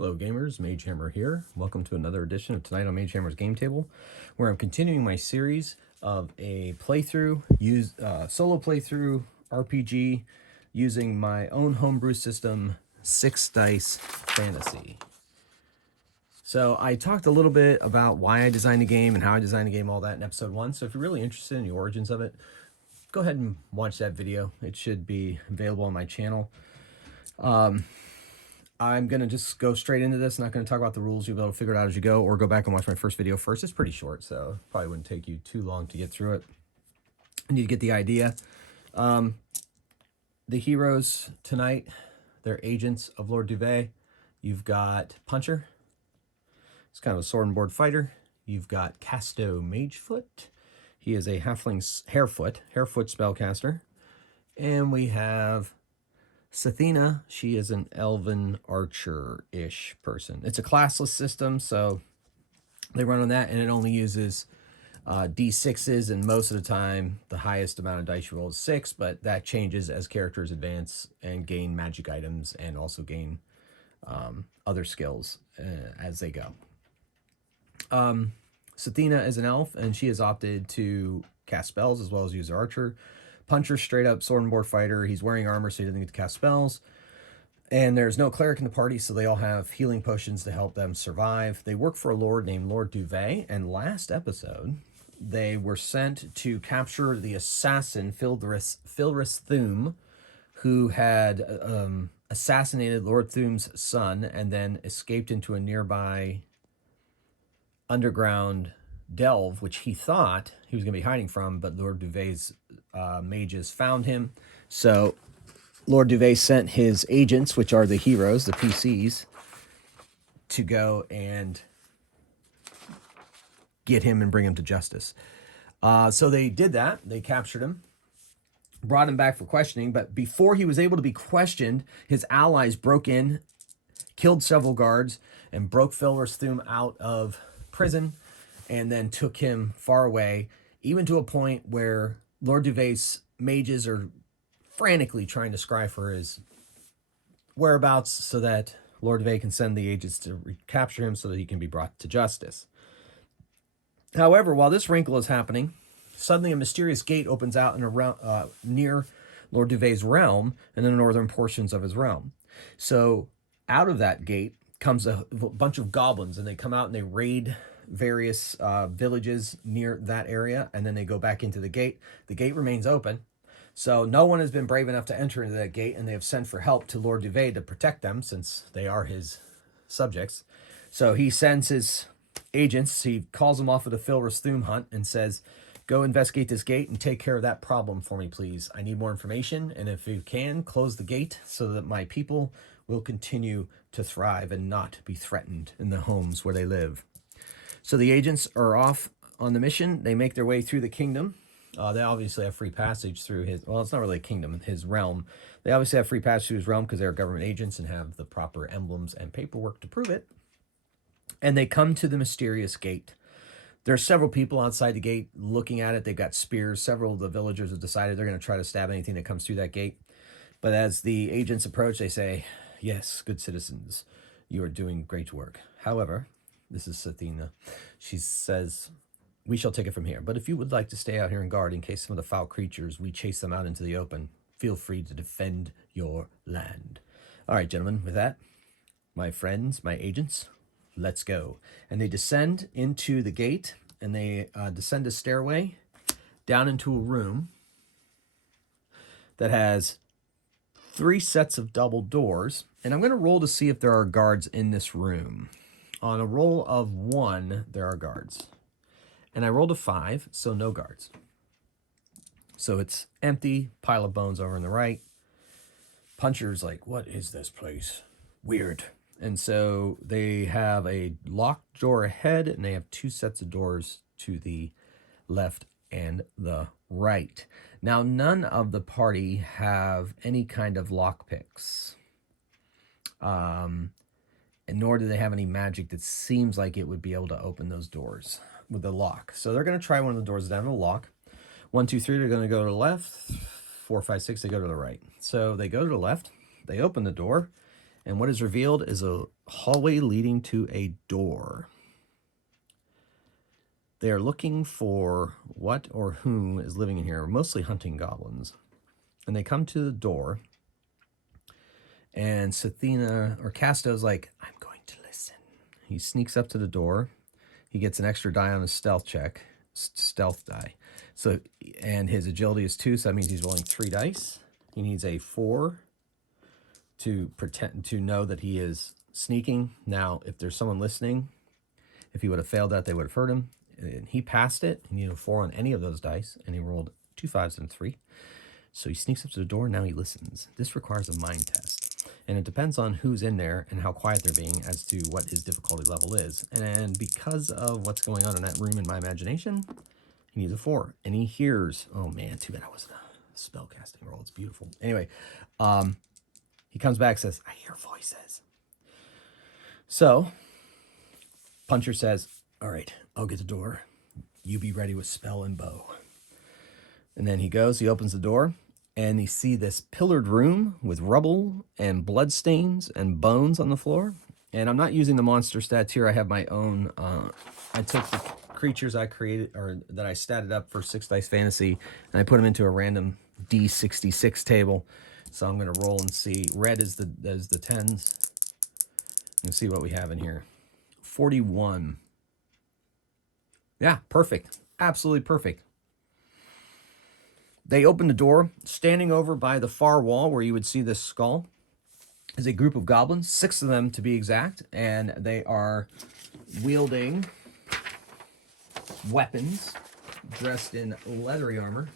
Hello gamers, Magehammer here. Welcome to another edition of Tonight on Magehammer's Game Table, where I'm continuing my series of a playthrough, solo playthrough RPG using my own homebrew system, 6 Dice Fantasy. So I talked a little bit about why I designed the game and how I designed the game, all that in episode 1. So if you're really interested in the origins of it, go ahead and watch that video. It should be available on my channel. I'm going to just go straight into this. I'm not going to talk about the rules. You'll be able to figure it out as you go, or go back and watch my first video first. It's pretty short, so probably wouldn't take you too long to get through it. You need to get the idea. The heroes tonight, they're agents of Lord Duvet. You've got Puncher. He's kind of a sword and board fighter. You've got Casto Magefoot. He is a halfling harefoot spellcaster. And we have Sathina. She is an elven archer-ish person. It's a classless system, so they run on that, and it only uses D6s, and most of the time the highest amount of dice you roll is 6, but that changes as characters advance and gain magic items and also gain other skills as they go. Sathina is an elf, and she has opted to cast spells as well as use archer. Puncher, straight up sword and board fighter. He's wearing armor, so he doesn't get to cast spells. And there's no cleric in the party, so they all have healing potions to help them survive. They work for a lord named Lord Duvet, and last episode, they were sent to capture the assassin, Philris Thume, who had assassinated Lord Thume's son and then escaped into a nearby underground delve, which he thought he was going to be hiding from, but Lord Duvet's mages found him. So Lord Duvet sent his agents, which are the heroes, the PCs, to go and get him and bring him to justice. So they did that. They captured him, brought him back for questioning, but before he was able to be questioned, his allies broke in, killed several guards, and broke Philris Thume out of prison, and then took him far away, even to a point where Lord Duvet's mages are frantically trying to scry for his whereabouts so that Lord Duvet can send the agents to recapture him so that he can be brought to justice. However, while this wrinkle is happening, suddenly a mysterious gate opens out in near Lord Duvet's realm and in the northern portions of his realm. So out of that gate comes a bunch of goblins, and they come out and they raid various villages near that area, and then they go back into the gate. The gate remains open, so no one has been brave enough to enter into that gate, and they have sent for help to Lord Duvet to protect them since they are his subjects. So he sends his agents, he calls them off of the Philris Thume hunt and says, go investigate this gate and take care of that problem for me, please. I need more information, and if you can, close the gate so that my people will continue to thrive and not be threatened in the homes where they live. So the agents are off on the mission. They make their way through the kingdom. They obviously have free passage through his, well, it's not really a kingdom, his realm. They obviously have free passage through his realm because they're government agents and have the proper emblems and paperwork to prove it. And they come to the mysterious gate. There are several people outside the gate looking at it. They've got spears. Several of the villagers have decided they're going to try to stab anything that comes through that gate. But as the agents approach, they say, yes, good citizens, you are doing great work. However, this is Sathina. She says, we shall take it from here. But if you would like to stay out here and guard in case some of the foul creatures, we chase them out into the open, feel free to defend your land. All right, gentlemen, with that, my friends, my agents, let's go. And they descend into the gate, and they descend a stairway down into a room that has 3 sets of double doors. And I'm going to roll to see if there are guards in this room. On a roll of 1, there are guards. And I rolled a 5, so no guards. So it's empty, pile of bones over on the right. Puncher's like, what is this place? Weird. And so they have a locked door ahead, and they have 2 sets of doors to the left and the right. Now, none of the party have any kind of lockpicks. And nor do they have any magic that seems like it would be able to open those doors with the lock. So they're going to try one of the doors down to the lock. 1, 2, 3, they're going to go to the left. 4, 5, 6, they go to the right. So they go to the left. They open the door. And what is revealed is a hallway leading to a door. They are looking for what or whom is living in here, mostly hunting goblins. And they come to the door, and Sathina or Casto's like, I'm going to listen. He sneaks up to the door. He gets an extra die on his stealth check, stealth die. So, and his agility is 2, so that means he's rolling 3 dice. He needs a 4 to pretend to know that he is sneaking. Now, if there's someone listening, if he would have failed that, they would have heard him. And he passed it. He needed a 4 on any of those dice, and he rolled 2 5s and a 3. So he sneaks up to the door. Now he listens. This requires a mind test, and it depends on who's in there and how quiet they're being as to what his difficulty level is. And because of what's going on in that room in my imagination, he needs a 4. And he hears, oh man, too bad I wasn't a spell casting roll. It's beautiful. Anyway, he comes back and says, I hear voices. So Puncher says, all right, I'll get the door. You be ready with spell and bow. And then he goes, he opens the door, and you see this pillared room with rubble and bloodstains and bones on the floor. And I'm not using the monster stats here. I have my own. I took the creatures I created, or that I statted up for 6 Dice Fantasy, and I put them into a random D66 table. So I'm going to roll and see. Red is the 10s. And see what we have in here. 41. Yeah, perfect. Absolutely perfect. They open the door. Standing over by the far wall where you would see this skull is a group of goblins, 6 of them to be exact, and they are wielding weapons, dressed in leathery armor.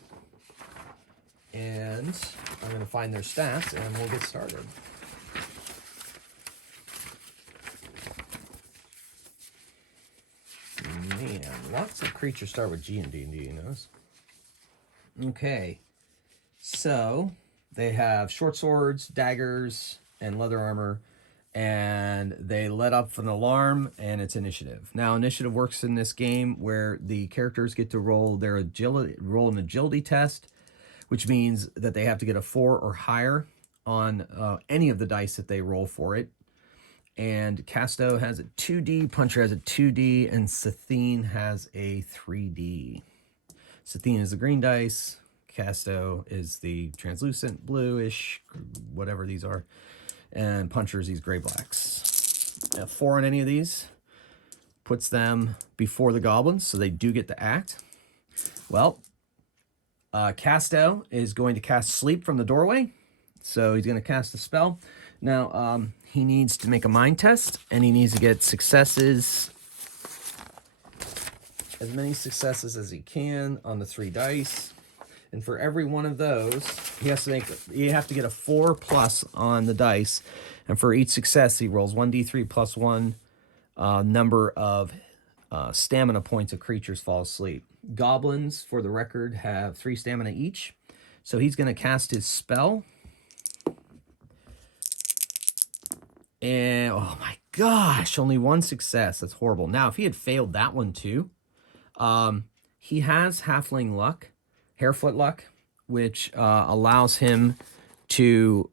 And I'm going to find their stats, and we'll get started. Man, lots of creatures start with G in D&D, you notice? Okay, so they have short swords, daggers, and leather armor, and they let up an alarm, and it's initiative. Now, initiative works in this game where the characters get to roll their agility, roll an agility test, which means that they have to get a 4 or higher on any of the dice that they roll for it. And Casto has a 2D, Puncher has a 2D, and Sathine has a 3D. Sathine is the green dice. Casto is the translucent bluish, whatever these are. And Puncher's these gray blacks. 4 on any of these puts them before the goblins, so they do get to act. Well, Casto is going to cast Sleep from the doorway. So he's going to cast a spell. Now, he needs to make a mind test, and he needs to get successes, as many successes as he can on the 3 dice. And for every one of those, you have to get a 4+ on the dice. And for each success, he rolls 1d3 plus 1 number of stamina points of creatures fall asleep. Goblins, for the record, have 3 stamina each. So he's going to cast his spell. And, oh my gosh, only 1 success. That's horrible. Now, if he had failed that one too, he has halfling luck, harefoot luck, which allows him to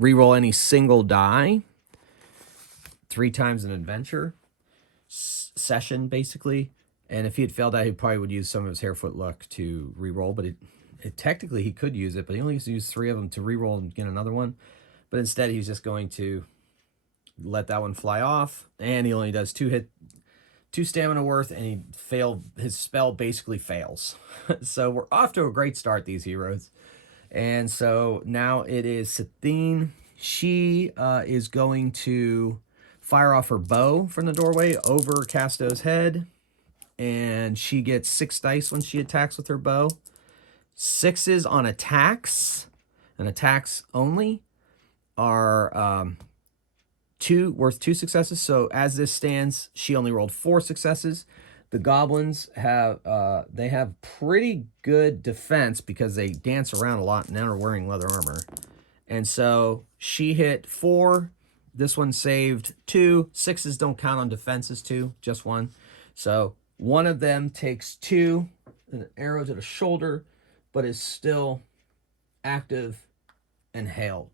reroll any single die 3 times an adventure session, basically. And if he had failed that, he probably would use some of his harefoot luck to reroll, but technically he could use it, but he only has to use 3 of them to reroll and get another one. But instead, he's just going to let that one fly off, and he only does 2 stamina worth, and his spell basically fails. So we're off to a great start, these heroes. And so now it is Sathine. She is going to fire off her bow from the doorway over Casto's head, and she gets 6 dice when she attacks with her bow. 6s on attacks, and attacks only, are worth 2 successes. So as this stands, she only rolled 4 successes. The goblins have pretty good defense because they dance around a lot and now are wearing leather armor. And so she hit 4. This one saved 2. 6s don't count on defenses too, just 1. So one of them takes 2, an arrow to the shoulder, but is still active and hale.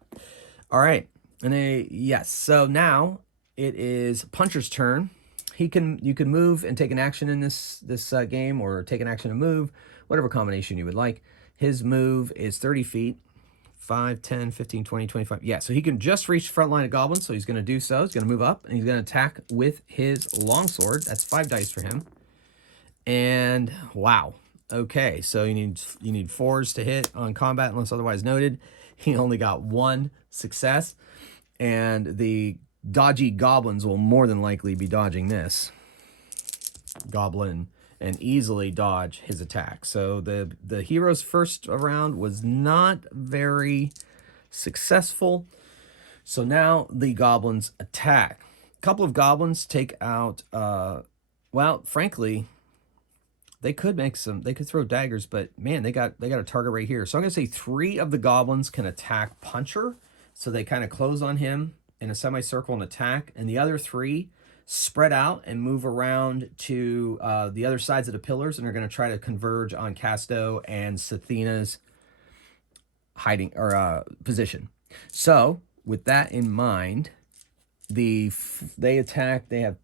All right. And yes. So now it is Puncher's turn. You can move and take an action in this game, or take an action and move, whatever combination you would like. His move is 30 feet. 5, 10, 15, 20, 25. Yeah, so he can just reach the front line of goblins, so he's going to do so. He's going to move up, and he's going to attack with his longsword. That's 5 dice for him. And wow. Okay, so you need 4s to hit on combat unless otherwise noted. He only got 1 success, and the dodgy goblins will more than likely be dodging this goblin and easily dodge his attack. So the hero's first round was not very successful. So now the goblins attack. A couple of goblins take out, well, frankly, they could throw daggers, but man, they got a target right here. So I'm going to say 3 of the goblins can attack Puncher. So they kind of close on him in a semicircle and attack. And the other 3 spread out and move around to the other sides of the pillars, and are going to try to converge on Casto and Sathina's hiding or position. So with that in mind, they attack. They have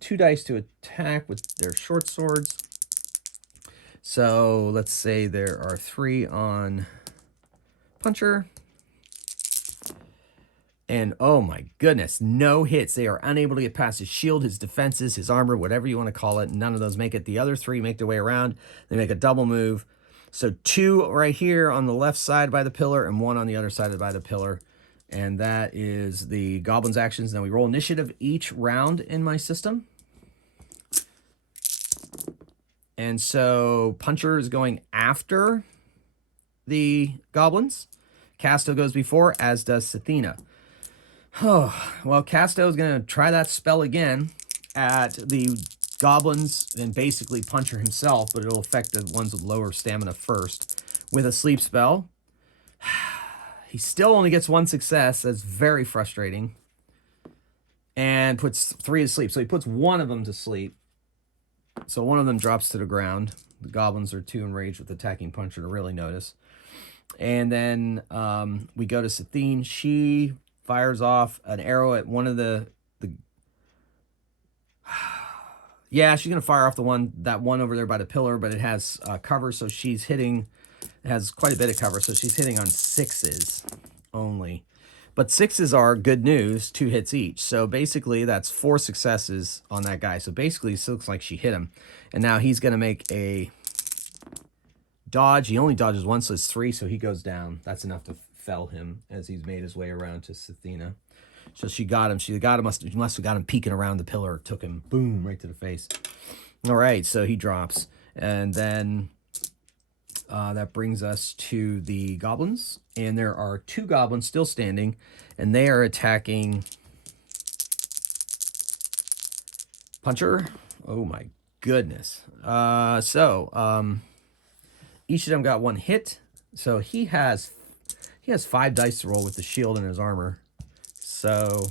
2 dice to attack with their short swords. So let's say there are 3 on Puncher. And oh my goodness, no hits. They are unable to get past his shield, his defenses, his armor, whatever you want to call it. None of those make it. The other 3 make their way around. They make a double move. So 2 right here on the left side by the pillar, and 1 on the other side by the pillar. And that is the goblins' actions. Now we roll initiative each round in my system. And so Puncher is going after the goblins. Casto goes before, as does Sathina. Oh, well, Casto is going to try that spell again at the goblins and basically Puncher himself, but it'll affect the ones with lower stamina first with a sleep spell. He still only gets 1 success. That's very frustrating. And puts 3 to sleep. So he puts 1 of them to sleep. So 1 of them drops to the ground. The goblins are too enraged with attacking Puncher to really notice. And then we go to Sathine. She fires off an arrow at one of the yeah, she's gonna fire off that one over there by the pillar, but it has cover, so she's hitting. It has quite a bit of cover, so she's hitting on 6s only. But 6s are good news, 2 hits each. So basically, that's 4 successes on that guy. So basically, it looks like she hit him, and now he's gonna make a dodge. He only dodges once, so it's 3, so he goes down. That's enough to fell him as he's made his way around to Sathina. So she got him. She must have got him peeking around the pillar. Took him, boom, right to the face. All right, so he drops. And then that brings us to the goblins. And there are 2 goblins still standing, and they are attacking Puncher. Oh, my goodness. Each of them got 1 hit. So he has 5 dice to roll with the shield and his armor. So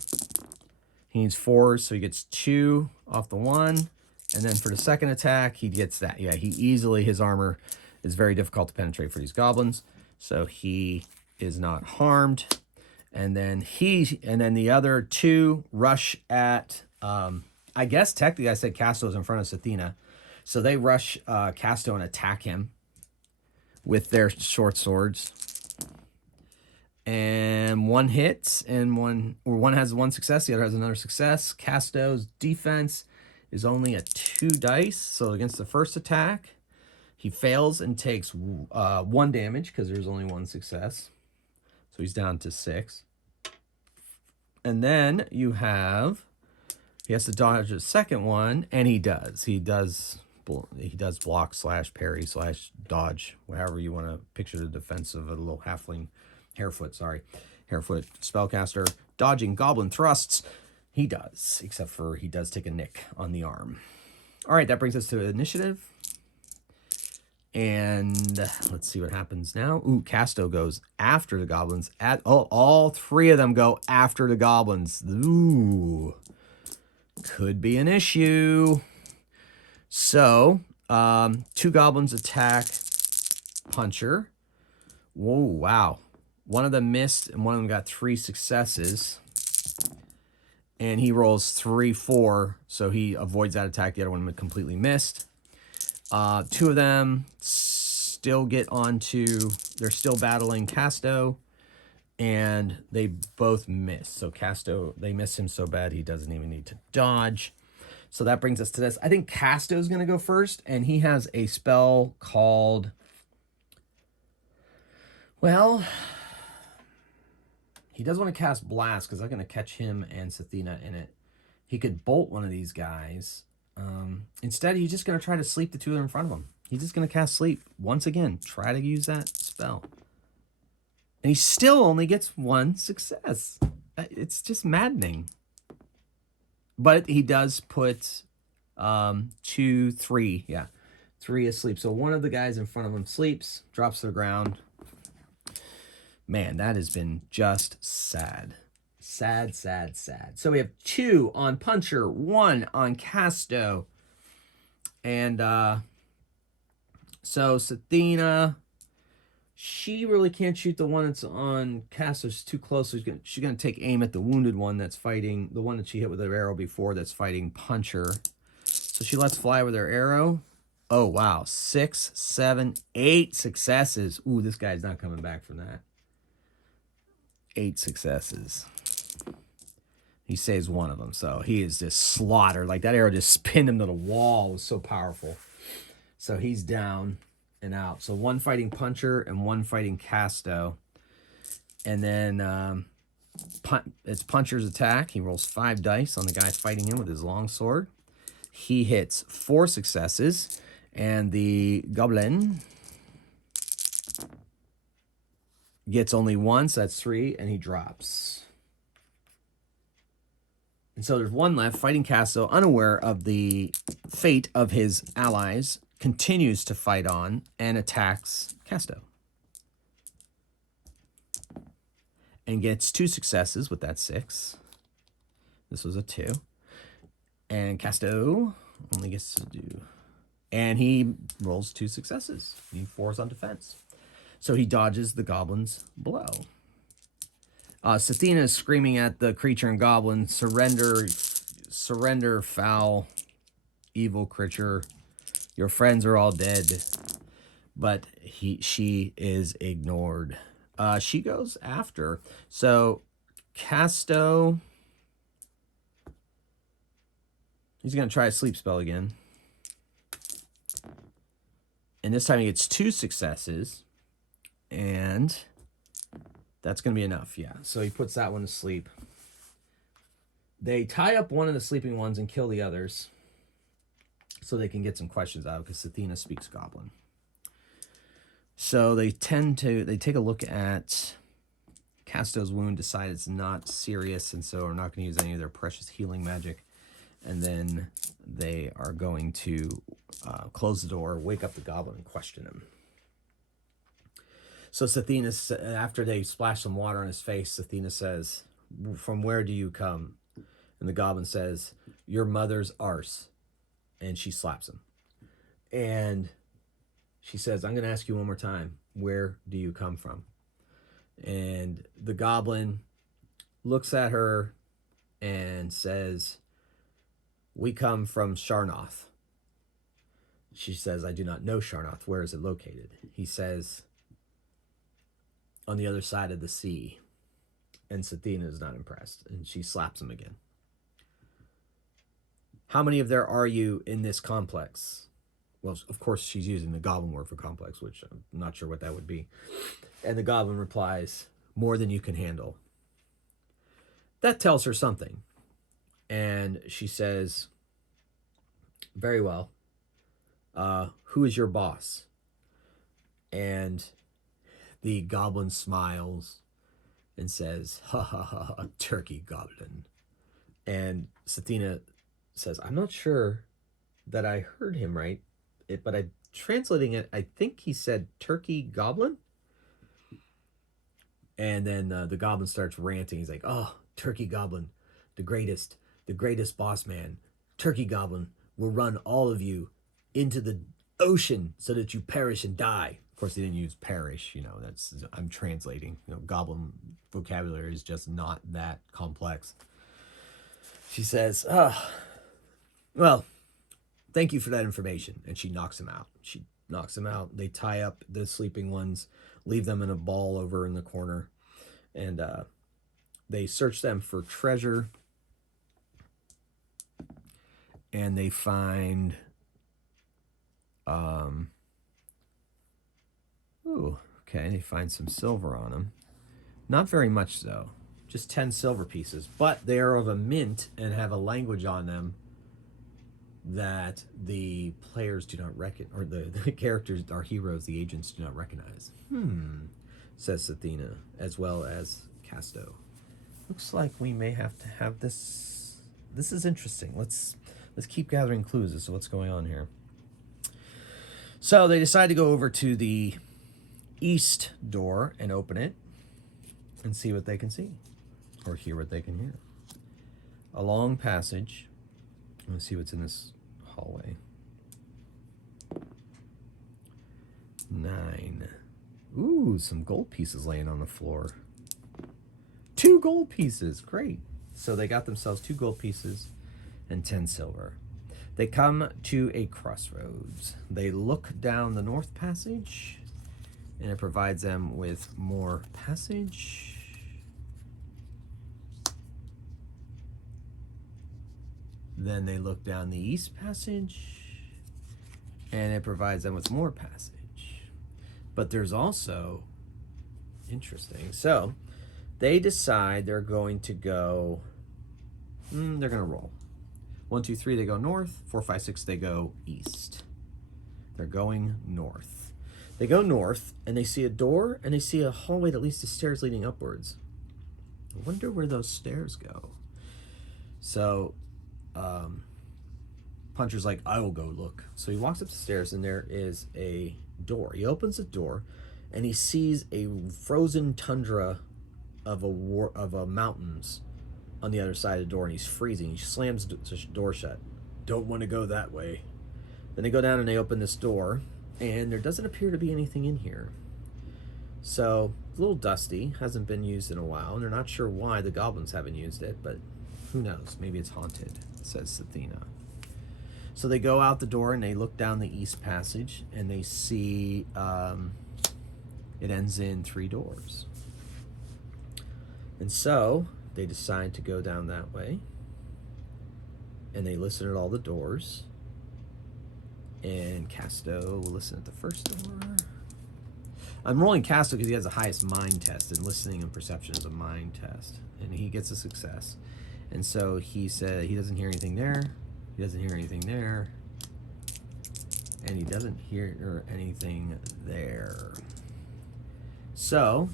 he needs 4s, so he gets 2 off the 1. And then for the second attack, he gets that. Yeah, his armor is very difficult to penetrate for these goblins. So he is not harmed. And then the other 2 rush at, I guess technically I said Casto's in front of Sathina. So they rush Casto and attack him with their short swords. And 1 hits, and one has 1 success, the other has another success. Casto's defense is only a 2 dice, so against the first attack, he fails and takes 1 damage because there's only 1 success. So he's down to 6. And then he has to dodge a second one, and he does. He does block / parry / dodge, however you want to picture the defense of a little halfling. Harefoot spellcaster, dodging goblin thrusts. He does, except for he does take a nick on the arm. All right, that brings us to initiative. And let's see what happens now. Ooh, Casto goes after the goblins. All 3 of them go after the goblins. Ooh, could be an issue. So, 2 goblins attack Puncher. Whoa, wow. One of them missed, and one of them got 3 successes. And he rolls 3, 4, so he avoids that attack. The other one completely missed. 2 of them still get onto... They're still battling Casto, and they both miss. So Casto, they miss him so bad he doesn't even need to dodge. So that brings us to this. I think Casto's going to go first, and he has a spell called... Well, he does want to cast Blast because I'm going to catch him and Sathina in it. He could bolt one of these guys. Instead, he's just going to try to sleep the 2 that are in front of him. He's just going to cast Sleep. Once again, try to use that spell. And he still only gets 1 success. It's just maddening. But he does put 2, 3. Yeah, 3 asleep. So one of the guys in front of him sleeps, drops to the ground. Man, that has been just sad. Sad, sad, sad. So we have 2 on Puncher, 1 on Casto. And so Sathina, she really can't shoot the one that's on Casto. She's too close. So she's gonna take aim at the wounded one that's fighting, the one that she hit with her arrow before that's fighting Puncher. So she lets fly with her arrow. Oh, wow. 6, 7, 8 successes. Ooh, this guy's not coming back from that. 8 successes. He saves one of them, so he is just slaughtered. Like, that arrow just pinned him to the wall. It was so powerful. So he's down and out. So 1 fighting Puncher and 1 fighting Casto. And then it's Puncher's attack. He rolls 5 dice on the guy fighting him with his long sword. He hits 4 successes. And the goblin gets only 1, so that's 3, and he drops. And so there's 1 left, fighting Casto, unaware of the fate of his allies, continues to fight on and attacks Casto. And gets 2 successes with that 6. This was a 2. And Casto only gets to do... And he rolls 2 successes. He 4s on defense. So he dodges the goblin's blow. Sathina is screaming at the creature and goblin, surrender, surrender, foul, evil creature. Your friends are all dead. But she is ignored. She goes after. So Casto, he's going to try a sleep spell again. And this time he gets 2 successes. And that's going to be enough, yeah. So he puts that one to sleep. They tie up one of the sleeping ones and kill the others so they can get some questions out because Sathina speaks Goblin. So they take a look at Casto's wound, decide it's not serious, and so are not going to use any of their precious healing magic. And then they are going to close the door, wake up the Goblin, and question him. So Sathina, after they splash some water on his face, Sathina says, "From where do you come?" And the Goblin says, "Your mother's arse." And she slaps him. And she says, "I'm going to ask you one more time. Where do you come from?" And the Goblin looks at her and says, "We come from Sharnoth." She says, "I do not know Sharnoth. Where is it located?" He says, "On the other side of the sea." And Sathina is not impressed, and she slaps him again. "How many of there are you in this complex?" Well, of course, she's using the Goblin word for complex, which I'm not sure what that would be. And the Goblin replies, "More than you can handle." That tells her something. And she says, "Very well. Who is your boss?" And the Goblin smiles and says, "Ha ha ha, ha, turkey goblin." And Sathina says, "I'm not sure that I heard him right, but I'm translating it. I think he said turkey goblin." And then the Goblin starts ranting. He's like, "Oh, turkey goblin, the greatest boss man. Turkey goblin will run all of you into the ocean so that you perish and die. Of course, he didn't use perish. You know, I'm translating. You know, goblin vocabulary is just not that complex. She says, "Oh, well, thank you for that information." And she knocks him out. They tie up the sleeping ones, leave them in a ball over in the corner, and they search them for treasure. And they find, they find some silver on them. Not very much, though. Just 10 silver pieces. But they are of a mint and have a language on them that the players do not recognize, or the characters, our heroes, the agents, do not recognize. Says Athena, as well as Casto. Looks like we may have to have this. This is interesting. Let's keep gathering clues as to what's going on here. So they decide to go over to the east door and open it and see what they can see, or hear what they can hear. A long passage. Let's see what's in this hallway. 9. Ooh, some gold pieces laying on the floor. 2 gold pieces. Great. So they got themselves 2 gold pieces and 10 silver. They come to a crossroads. They look down the north passage, and it provides them with more passage. Then they look down the east passage, and it provides them with more passage. But there's also, interesting, so they decide they're going to go, they're going to roll. 1, 2, 3, they go north. 4, 5, 6, they go east. They're going north. They go north, and they see a door, and they see a hallway that leads to stairs leading upwards. I wonder where those stairs go. So, Puncher's like, I will go look. So he walks up the stairs, and there is a door. He opens the door, and he sees a frozen tundra of a mountains on the other side of the door, and he's freezing. He slams the door shut. Don't want to go that way. Then they go down and they open this door, and there doesn't appear to be anything in here. So, it's a little dusty, hasn't been used in a while, and they're not sure why the goblins haven't used it, but who knows? Maybe it's haunted, says Athena. So they go out the door and they look down the east passage, and they see it ends in 3 doors. And so they decide to go down that way, and they listen at all the doors. And Casto will listen at the first door. I'm rolling Casto because he has the highest mind test, and listening and perception is a mind test, and he gets a success. And so he said he doesn't hear anything there, he doesn't hear anything there, and he doesn't hear anything there. So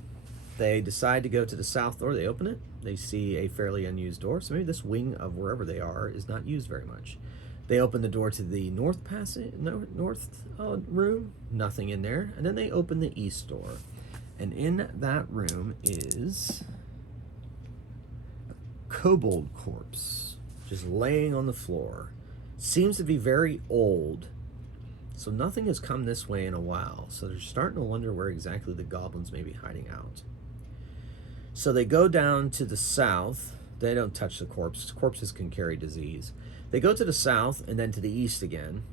they decide to go to the south door. They open it. They see a fairly unused door. So maybe this wing of wherever they are is not used very much. They open the door to the north passage, north room. Nothing in there. And then they open the east door. And in that room is a kobold corpse just laying on the floor. Seems to be very old. So nothing has come this way in a while. So they're starting to wonder where exactly the goblins may be hiding out. So they go down to the south. They don't touch the corpse. Corpses can carry disease. They go to the south and then to the east again.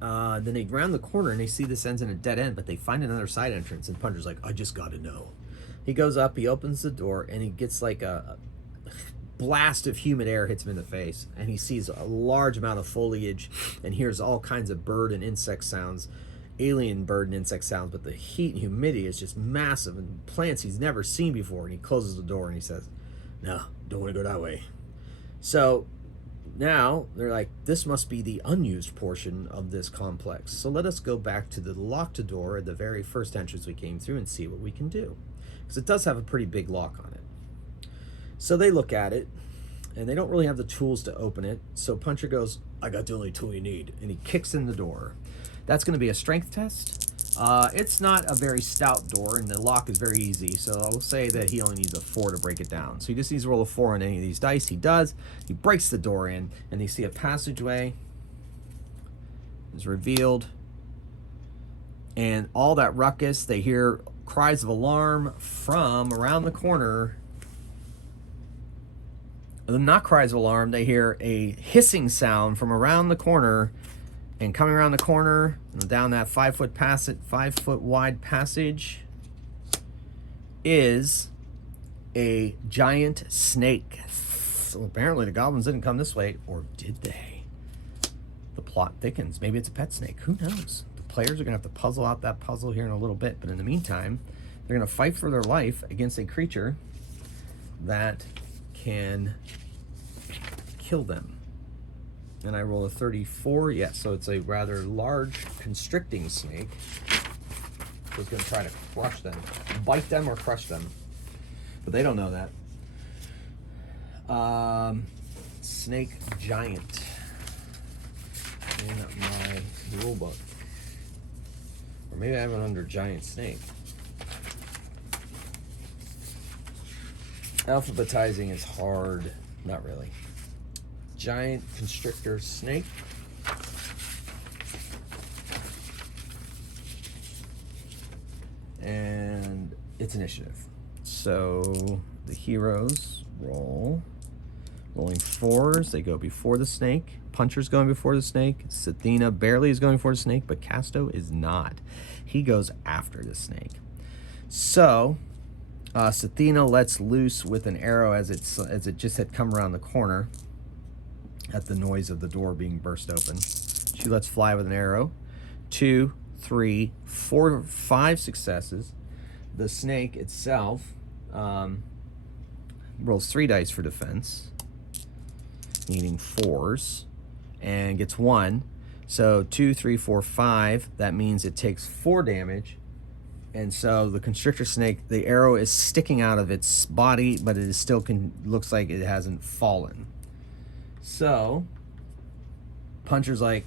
Then they round the corner and they see this ends in a dead end, but they find another side entrance, and Puncher's like, I just got to know. He goes up, he opens the door, and he gets like a blast of humid air hits him in the face, and he sees a large amount of foliage and hears all kinds of bird and insect sounds, alien bird and insect sounds, but the heat and humidity is just massive, and plants he's never seen before. And he closes the door and he says, no, don't want to go that way. So now they're like, this must be the unused portion of this complex. So let us go back to the locked door at the very first entrance we came through and see what we can do, because it does have a pretty big lock on it. So they look at it, and they don't really have the tools to open it. So Puncher goes, I got the only tool you need. And he kicks in the door. That's going to be a strength test. It's not a very stout door, and the lock is very easy. So I'll say that he only needs a 4 to break it down. So he just needs to roll a 4 on any of these dice. He does. He breaks the door in, and they see a passageway is revealed. And all that ruckus, they hear cries of alarm from around the corner. Not cries of alarm, they hear a hissing sound from around the corner. And coming around the corner, down that 5-foot wide passage, is a giant snake. So apparently the goblins didn't come this way, or did they? The plot thickens. Maybe it's a pet snake. Who knows? The players are going to have to puzzle out that puzzle here in a little bit. But in the meantime, they're going to fight for their life against a creature that can kill them. And I roll a 34. Yes, so it's a rather large constricting snake. So it's going to try to crush them. Bite them or crush them. But they don't know that. Snake giant. In my rule book. Or maybe I have it under giant snake. Alphabetizing is hard. Not really. Giant constrictor snake. And it's initiative. So the heroes rolling 4s. They go before the snake. Puncher's going before the snake. Sathina barely is going before the snake, but Casto is not. He goes after the snake. So Sathina lets loose with an arrow as it just had come around the corner at the noise of the door being burst open. She lets fly with an arrow. 2, 3, 4, 5 successes. The snake itself rolls 3 dice for defense, needing 4s, and gets 1. So 2, 3, 4, 5. That means it takes 4 damage. And so the constrictor snake, the arrow is sticking out of its body, but it is still looks like it hasn't fallen. So Puncher's like,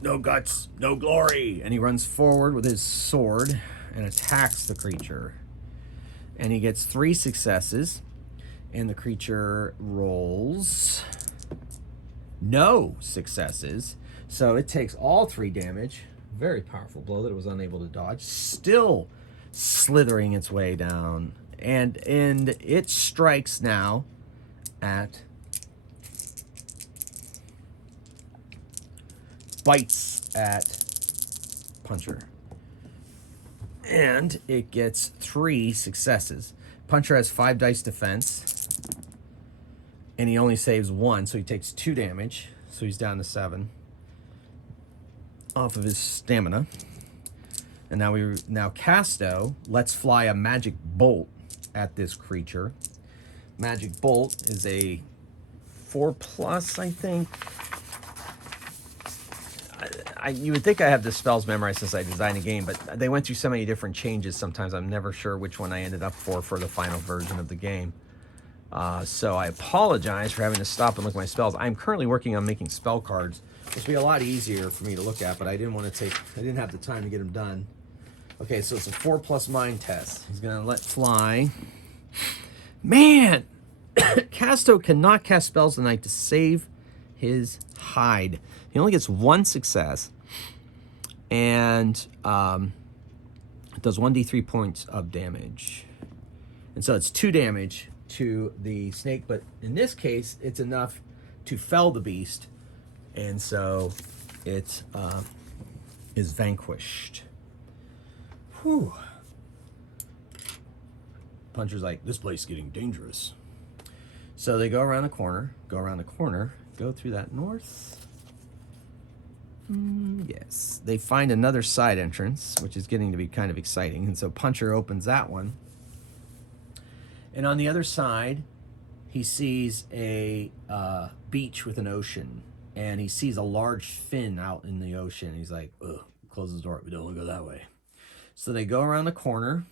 no guts, no glory. And he runs forward with his sword and attacks the creature. And he gets 3 successes. And the creature rolls no successes. So it takes all 3 damage. Very powerful blow that it was unable to dodge. Still slithering its way down. And it strikes now at... bites at Puncher. And it gets 3 successes. Puncher has 5 dice defense. And he only saves 1, so he takes 2 damage. So he's down to 7. Off of his stamina. And now Casto lets fly a magic bolt at this creature. Magic bolt is a 4+, I think. You would think I have the spells memorized since I designed the game, but they went through so many different changes. Sometimes I'm never sure which one I ended up for the final version of the game. So I apologize for having to stop and look at my spells. I'm currently working on making spell cards. This would be a lot easier for me to look at, but I didn't have the time to get them done. Okay, so it's a 4+ mind test. He's gonna let fly. Man, Casto cannot cast spells tonight to save his hide. He only gets 1 success, and it does 1d3 points of damage. And so it's 2 damage to the snake, but in this case, it's enough to fell the beast, and so it is vanquished. Whew. Puncher's like, this place is getting dangerous. So they go around the corner, go through that north. Yes. They find another side entrance, which is getting to be kind of exciting. And so Puncher opens that one. And on the other side, he sees a beach with an ocean. And he sees a large fin out in the ocean. He's like, ugh, closes the door. We don't want to go that way. So they go around the corner.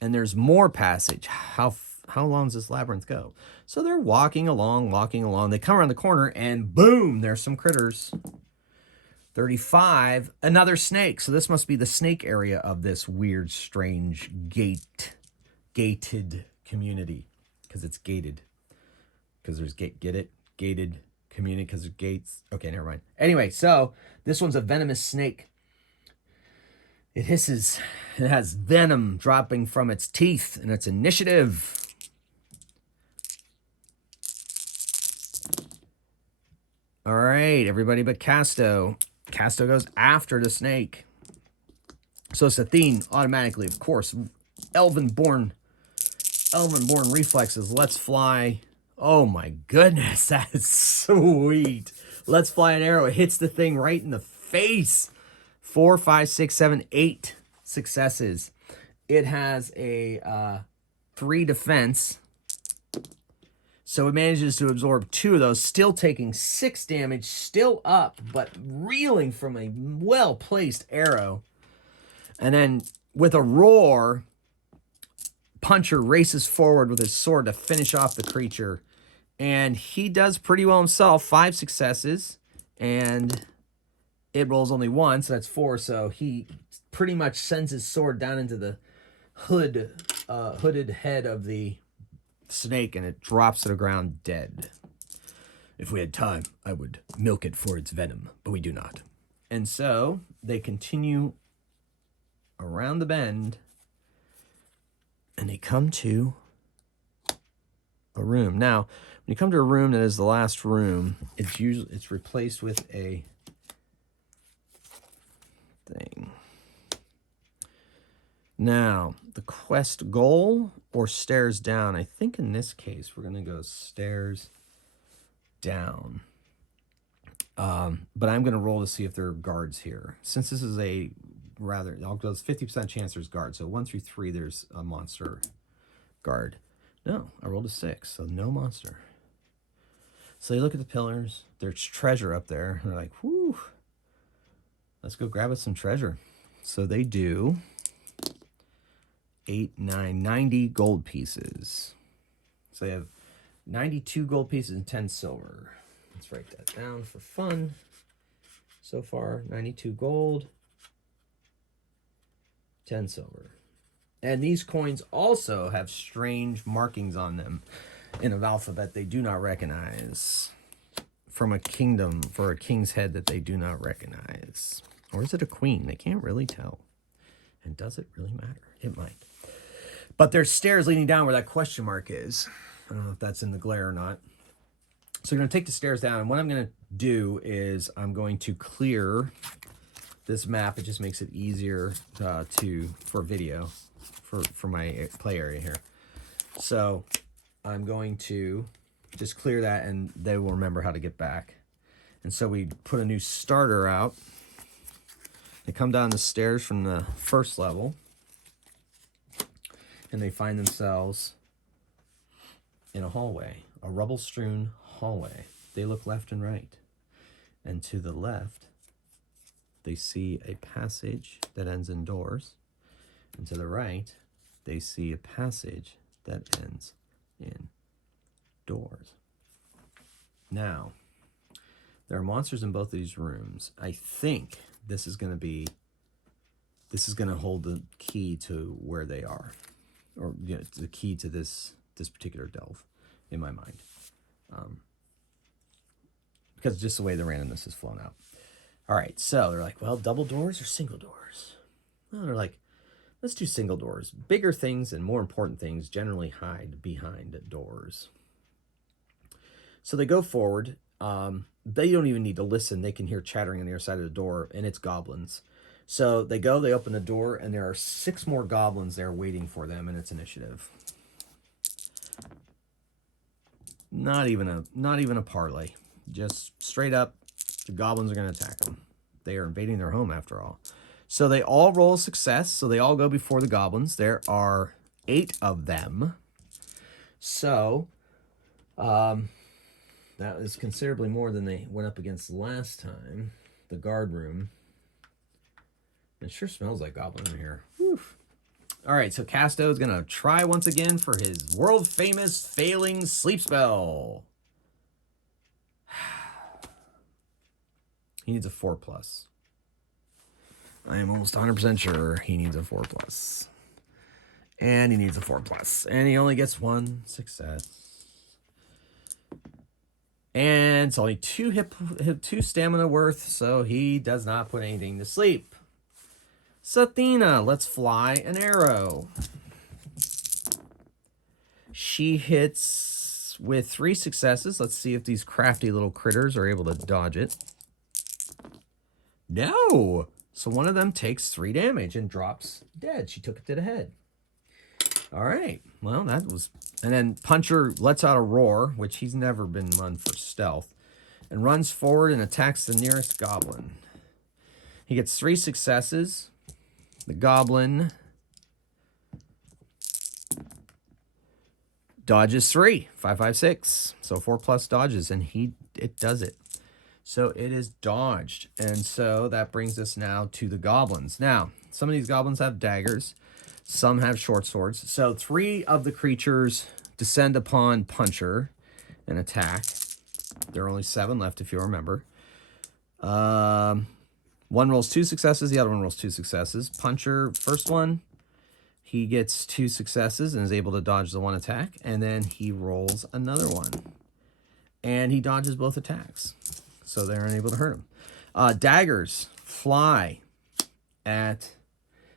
And there's more passage. How long does this labyrinth go? So they're walking along. They come around the corner, and boom, there's some critters. 35, another snake. So this must be the snake area of this weird, strange, gated community. Because it's gated. Because there's gated community, because there's gates. Okay, never mind. Anyway, so this one's a venomous snake. It hisses. It has venom dropping from its teeth, and its initiative. All right, everybody but Casto. Casto goes after the snake. So Sathine automatically, of course, elven-born reflexes. Let's fly. Oh my goodness, that is sweet. Let's fly an arrow. It hits the thing right in the face. 4, 5, 6, 7, 8 successes. It has a 3 defense. So it manages to absorb 2 of those, still taking 6 damage, still up, but reeling from a well-placed arrow. And then with a roar, Puncher races forward with his sword to finish off the creature. And he does pretty well himself. 5 successes. And it rolls only 1, so that's 4. So he pretty much sends his sword down into the hooded head of the snake, and it drops to the ground dead. If we had time, I would milk it for its venom, but we do not. And so they continue around the bend, and they come to a room. Now, when you come to a room that is the last room, it's replaced with a thing. Now, the quest goal or stairs down. I think in this case, we're going to go stairs down. But I'm going to roll to see if there are guards here. Since this is a rather, I'll go 50% chance there's guards. So 1 through 3, there's a monster guard. No, I rolled a 6, so no monster. So you look at the pillars. There's treasure up there. They're like, whoo, let's go grab us some treasure. So they do 8, 9, 90 gold pieces. So they have 92 gold pieces and 10 silver. Let's write that down for fun. So far, 92 gold, 10 silver. And these coins also have strange markings on them in an alphabet they do not recognize. From a kingdom, for a king's head that they do not recognize. Or is it a queen? They can't really tell. And does it really matter? It might. But there's stairs leading down where that question mark is. I don't know if that's in the glare or not. So you're going to take the stairs down. And what I'm going to do is I'm going to clear this map. It just makes it easier for video, for my play area here. So I'm going to just clear that, and they will remember how to get back. And so we put a new starter out. They come down the stairs from the first level, and they find themselves in a hallway, a rubble-strewn hallway. They look left and right. And to the left, they see a passage that ends in doors. And to the right, they see a passage that ends in doors. Now, there are monsters in both of these rooms. I think this is going to hold the key to where they are, or the key to this particular delve, in my mind, because just the way the randomness is flown out. All right, so they're like, well, double doors or single doors? Well, they're like, let's do single doors. Bigger things and more important things generally hide behind doors. So they go forward. They don't even need to listen. They can hear chattering on the other side of the door, and it's goblins. So they open the door, and there are 6 more goblins there waiting for them, and it's initiative. Not even a parlay. Just straight up, the goblins are going to attack them. They are invading their home after all. So they all roll a success. So they all go before the goblins. There are 8 of them. So that is considerably more than they went up against last time. The guard room. It sure smells like goblin in here. Whew. All right, so Casto is going to try once again for his world-famous failing sleep spell. He needs a 4+. I am almost 100% sure he needs a 4+. And he needs a 4+. And he only gets 1 success. And it's only 2 stamina worth, so he does not put anything to sleep. Sathina, let's fly an arrow. She hits with 3 successes. Let's see if these crafty little critters are able to dodge it. No! So one of them takes 3 damage and drops dead. She took it to the head. All right. Well, that was... And then Puncher lets out a roar, which he's never been one for stealth, and runs forward and attacks the nearest goblin. He gets 3 successes. The goblin dodges 3. 5, 5, 6. So 4 plus dodges, and it does it. So it is dodged. And so that brings us now to the goblins. Now, some of these goblins have daggers. Some have short swords. So 3 of the creatures descend upon Puncher and attack. There are only 7 left, if you remember. One rolls 2 successes. The other one rolls 2 successes. Puncher, first one, he gets 2 successes and is able to dodge the 1 attack. And then he rolls another one. And he dodges both attacks. So they're unable to hurt him. Daggers fly at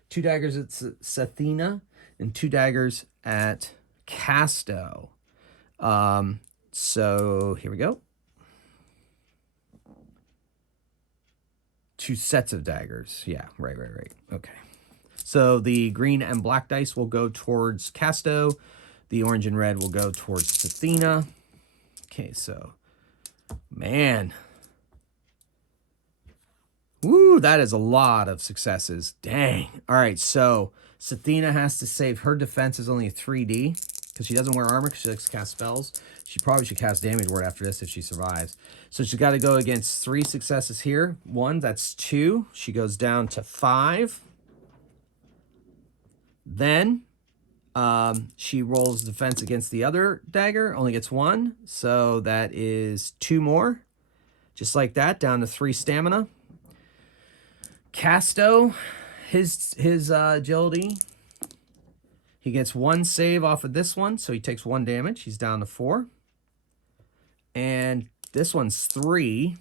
2 daggers at Sathina and 2 daggers at Casto. So here we go. 2 sets of daggers. Yeah, right. Okay. So the green and black dice will go towards Casto. The orange and red will go towards Sathina. Okay, so, man. Woo, that is a lot of successes. Dang. All right, so Sathina has to save. Her defense is only a 3D because she doesn't wear armor because she likes to cast spells. She probably should cast damage ward after this if she survives. So she's got to go against 3 successes here. 1, that's 2. She goes down to 5. Then she rolls defense against the other dagger. Only gets 1. So that is 2 more. Just like that, down to 3 stamina. Casto, his agility, he gets 1 save off of this one, so he takes 1 damage. He's down to 4. And this one's 3,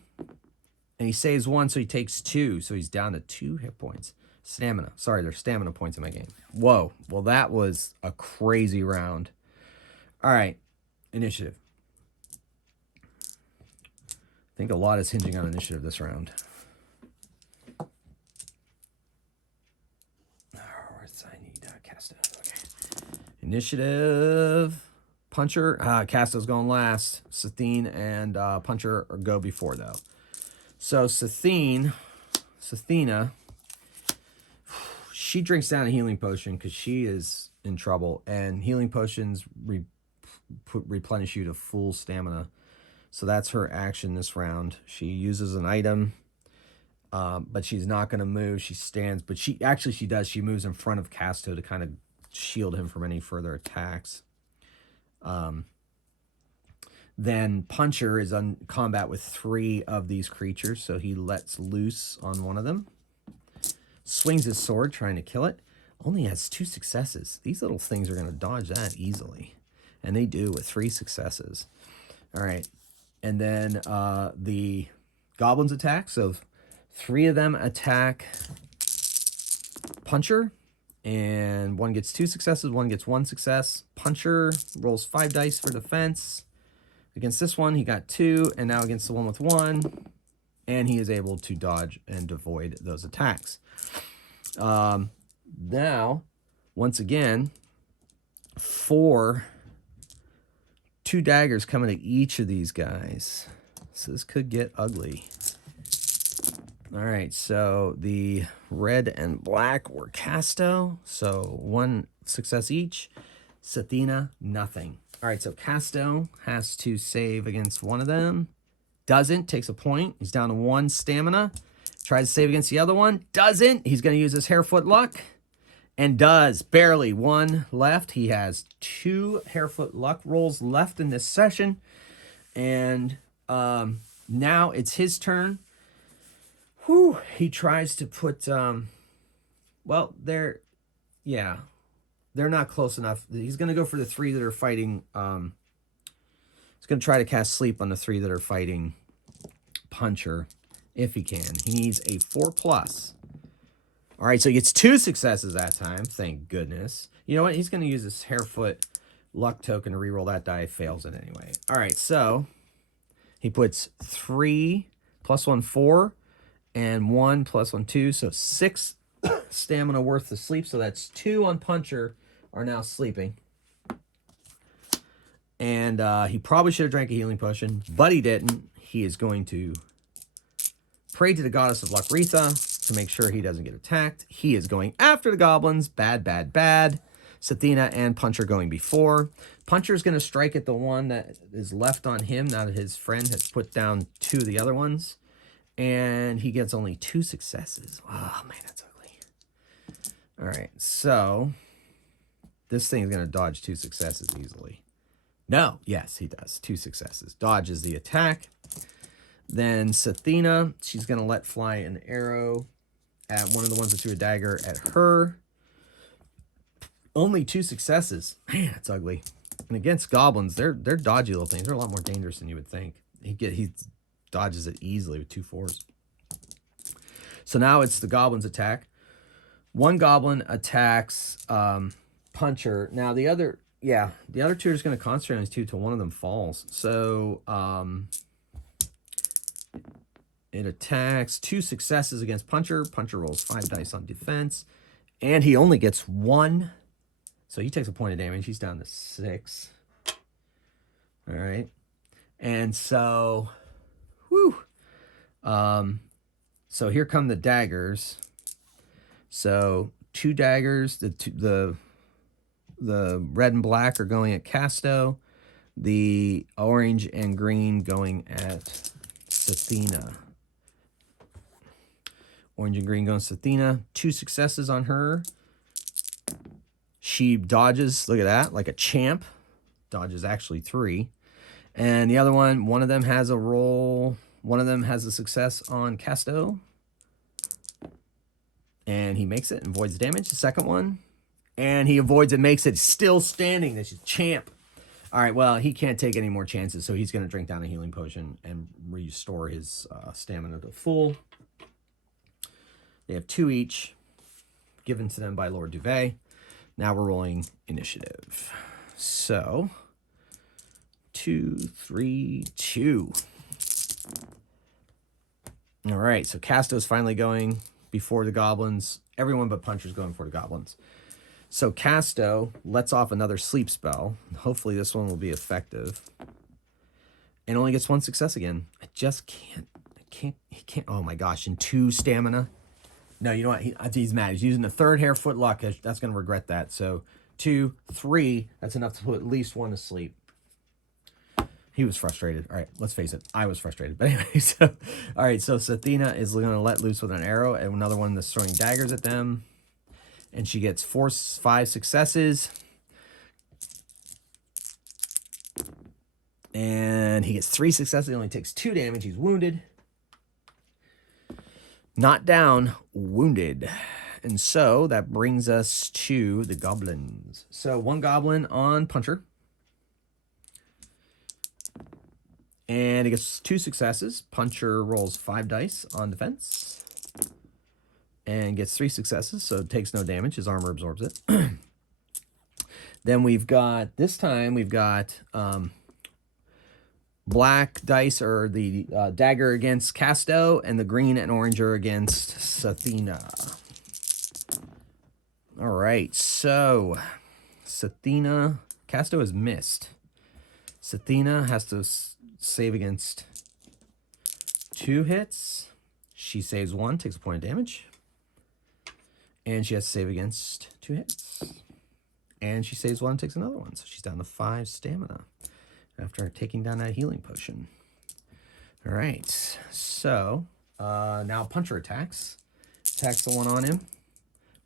and he saves 1, so he takes 2, so he's down to 2 hit points. Stamina. Sorry, there's stamina points in my game. Whoa. Well, that was a crazy round. All right, initiative. I think a lot is hinging on initiative this round. Initiative. Puncher. Casto's going last. Sathine and Puncher go before, though. So Sathina, she drinks down a healing potion because she is in trouble. And healing potions replenish you to full stamina. So that's her action this round. She uses an item, but she's not going to move. She stands, but she does. She moves in front of Casto to kind of shield him from any further attacks. Then Puncher is on combat with 3 of these creatures, so he lets loose on one of them. Swings his sword, trying to kill it. Only has 2 successes. These little things are going to dodge that easily. And they do with 3 successes. All right. And then the goblins attack. So 3 of them attack Puncher. And 1 gets 2 successes, 1 gets 1 success. Puncher rolls 5 dice for defense. Against this one, he got 2, and now against the one with 1, and he is able to dodge and avoid those attacks. Now, once again, 2 daggers coming at each of these guys. So this could get ugly. All right, so the red and black were Casto, so 1 success each. Sathina, nothing. All right, so Casto has to save against one of them. Doesn't, takes a point. He's down to 1 stamina. Tries to save against the other one. Doesn't. He's going to use his Harefoot luck. And does. Barely. 1 left. He has 2 Harefoot luck rolls left in this session. And now it's his turn. Whew, he tries to put, well, they're not close enough. He's going to go for the 3 that are fighting. He's going to try to cast sleep on the 3 that are fighting Puncher, if he can. He needs a 4+. All right, so he gets 2 successes that time. Thank goodness. You know what? He's going to use his Harefoot luck token to reroll that die. Fails it anyway. All right, so he puts 3 plus 1, 4, and 1 plus 1, 2. So 6 stamina worth of sleep. So that's 2 on Puncher are now sleeping. And he probably should have drank a healing potion, but he didn't. He is going to pray to the goddess of Lakritha to make sure he doesn't get attacked. He is going after the goblins. Bad, bad, bad. Sathina and Puncher going before. Puncher's going to strike at the one that is left on him now that his friend has put down 2 of the other ones. And he gets only 2 successes. Oh, man, that's ugly. All right, so this thing is going to dodge 2 successes easily. No, yes, he does. 2 successes. Dodges the attack. Then Sathina, she's going to let fly an arrow at one of the ones that threw a dagger at her. Only 2 successes. Man, that's ugly. And against goblins, they're dodgy little things. They're a lot more dangerous than you would think. He dodges it easily with 2 4s. So now it's the goblin's attack. One goblin attacks Puncher. Now the other 2 are just going to concentrate on these 2 till one of them falls. So it attacks 2 successes against Puncher. Puncher rolls 5 dice on defense. And he only gets 1. So he takes a point of damage. He's down to 6. All right. And so, so here come the daggers. So 2 daggers. The red and black are going at Casto. The orange and green going at Sathina. Orange and green going to Sathina. 2 successes on her. She dodges, look at that, like a champ. Dodges actually 3. And the other one of them has a roll. One of them has a success on Casto. And he makes it and avoids damage. The second one. And he avoids it, makes it still standing. This is champ. All right, well, he can't take any more chances, so he's going to drink down a healing potion and restore his stamina to full. They have 2 each, given to them by Lord Duvet. Now we're rolling initiative. So, 2, 3, 2. All right, so Casto's finally going before the goblins. Everyone but Puncher's going for the goblins. So Casto lets off another sleep spell. Hopefully this one will be effective. And only gets 1 success again. I just can't. He can't. Oh my gosh, and 2 stamina. No, you know what? He's mad. He's using the 3rd Harefoot luck. That's going to regret that. So 2, 3. That's enough to put at least 1 to sleep. He was frustrated. All right, let's face it. I was frustrated. But anyway, so all right. So Sathina is going to let loose with an arrow, and another one that's throwing daggers at them. And she gets 5 successes. And he gets 3 successes. He only takes 2 damage. He's wounded. Not down, wounded. And so that brings us to the goblins. So 1 goblin on Puncher. And he gets 2 successes. Puncher rolls 5 dice on defense. And gets 3 successes, so it takes no damage. His armor absorbs it. Then we've got, this time, we've got black dice or the dagger against Casto, and the green and orange are against Sathina. All right, so Sathina, Casto is missed. Sathina has to save against 2 hits. She saves 1, takes a point of damage. And she has to save against 2 hits. And she saves 1, takes another one. So she's down to 5 stamina after taking down that healing potion. All right. So now Puncher attacks. Attacks the one on him.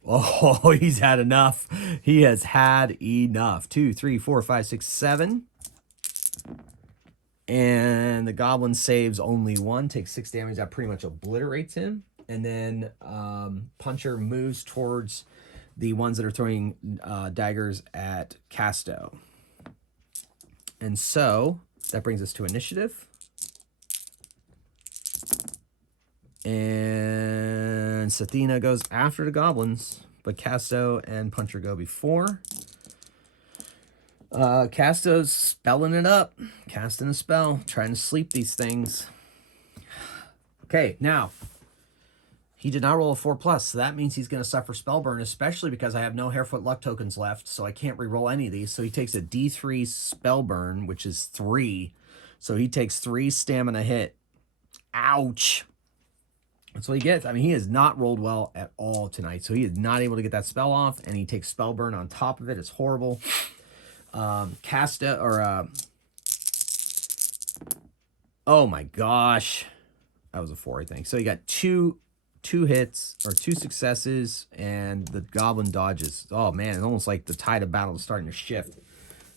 Oh, he's had enough. He has had enough. 2, 3, 4, 5, 6, 7. And the goblin saves only 1, takes 6 damage. That pretty much obliterates him. And then Puncher moves towards the ones that are throwing daggers at Casto. And so that brings us to initiative. And And Sathina goes after the goblins, but Casto and Puncher go before. Casto's spelling it up, casting a spell, trying to sleep these things. Okay, now, he did not roll a 4+, so that means he's going to suffer spell burn, especially because I have no Harefoot luck tokens left, so I can't re-roll any of these. So he takes a D3 spell burn, which is 3. So he takes 3 stamina hit. Ouch. That's what he gets. I mean, he has not rolled well at all tonight, so he is not able to get that spell off, and he takes spell burn on top of it. It's horrible. Oh my gosh. That was a 4, I think. So he got two hits or 2 successes, and the goblin dodges. Oh man, it's almost like the tide of battle is starting to shift.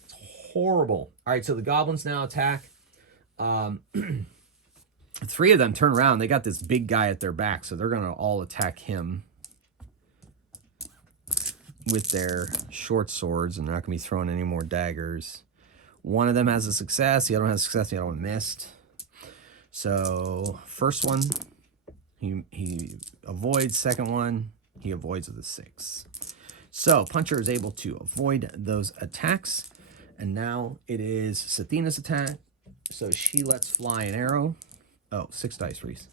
It's horrible. All right, so the goblins now attack. 3 of them turn around. They got this big guy at their back, so they're gonna all attack him with their short swords, and they're not gonna be throwing any more daggers. One of them has a success. The other one has a success. The other one missed. So first one, he avoids. Second one, he avoids with a 6. So Puncher is able to avoid those attacks. And now it is Sathina's attack. So she lets fly an arrow. Oh, 6 dice, Reese.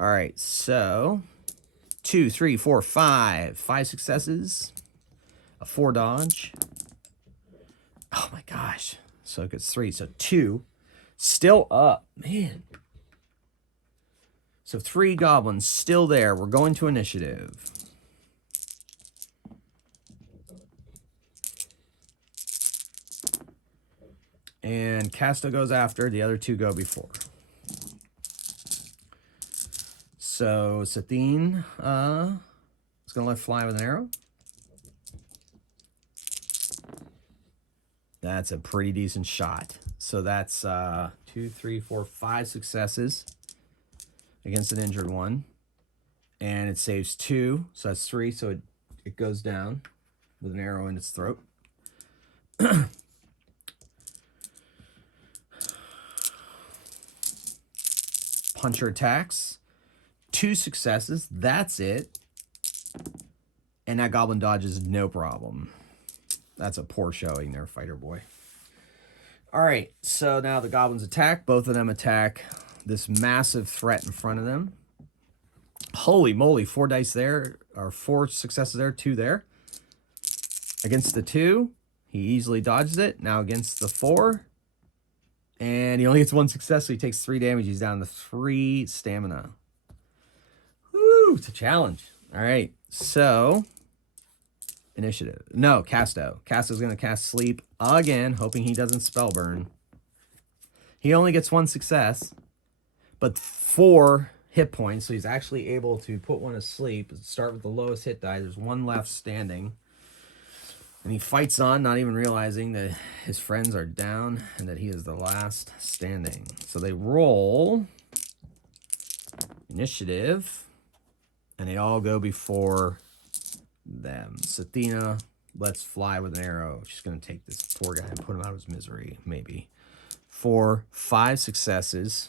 All right, so 2, 3, 4, 5. 5 successes. A 4 dodge. Oh my gosh. So it gets 3. So 2. Still up. Man. So 3 goblins still there. We're going to initiative. And Casto goes after. The other 2 go before. So Sathine is going to let fly with an arrow. That's a pretty decent shot. So that's 2, 3, 4, 5 successes against an injured one. And it saves 2. So that's 3. So it goes down with an arrow in its throat. Puncher attacks. 2 successes. That's it. And that goblin dodges no problem. That's a poor showing there, fighter boy. All right, so now the goblins attack. Both of them attack this massive threat in front of them. Holy moly, 4 dice there, or 4 successes there, 2 there. Against the 2, he easily dodges it. Now against the 4, and he only gets 1 success, so he takes 3 damage. He's down to 3 stamina. Woo, it's a challenge. All right, so initiative. No, Casto. Casto's going to cast Sleep again, hoping he doesn't spell burn. He only gets 1 success, but 4 hit points, so he's actually able to put one to sleep. Start with the lowest hit die. There's 1 left standing. And he fights on, not even realizing that his friends are down and that he is the last standing. So they roll initiative, and they all go before them. Sathina lets fly with an arrow. She's going to take this poor guy and put him out of his misery, maybe. 4, 5 successes.